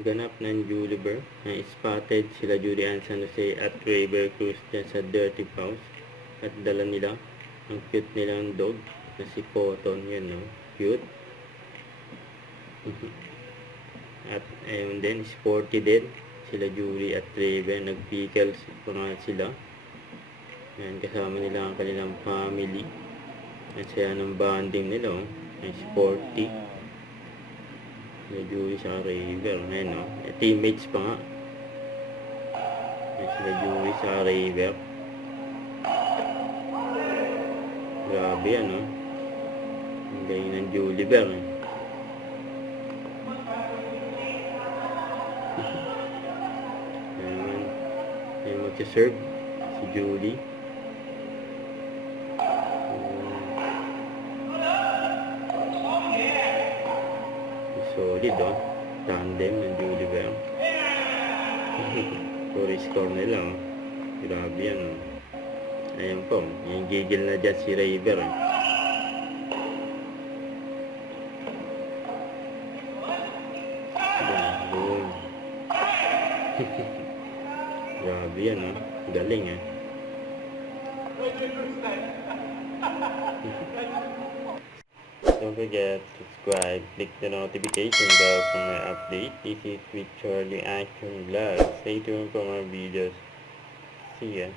ganap ng Juliver na spotted sila Julian San Jose at River Cruz dyan sa Dirty Paws at dala nila ang cute nilang dog na si Cotton. Yun, no? Cute. At ayun din, sporty din sila Julie at River. Nag-pickles pa nga sila. Ayan, kasama nila ang kanilang family. At saya ng bonding nila, oh. Ay sporty. Sila Julie sa River. Ayan, no? Teammates pa nga. Ayan, sila Julie sa River. Grabe yan, no? Ang galing ng Juliver, eh. Ayan naman. Ayan, magsaserve si Julie. Solid, oh. Tandem ng Juliver. Puro score nila, oh. Grabe yan, oh. Ayan po, yung gigil na dyan si River, eh. Boom. Grabe yan, oh. Galing, eh. Don't forget to subscribe, click the notification bell for my update. This is with Charlie Action Vlog. Stay tuned for more videos. See ya.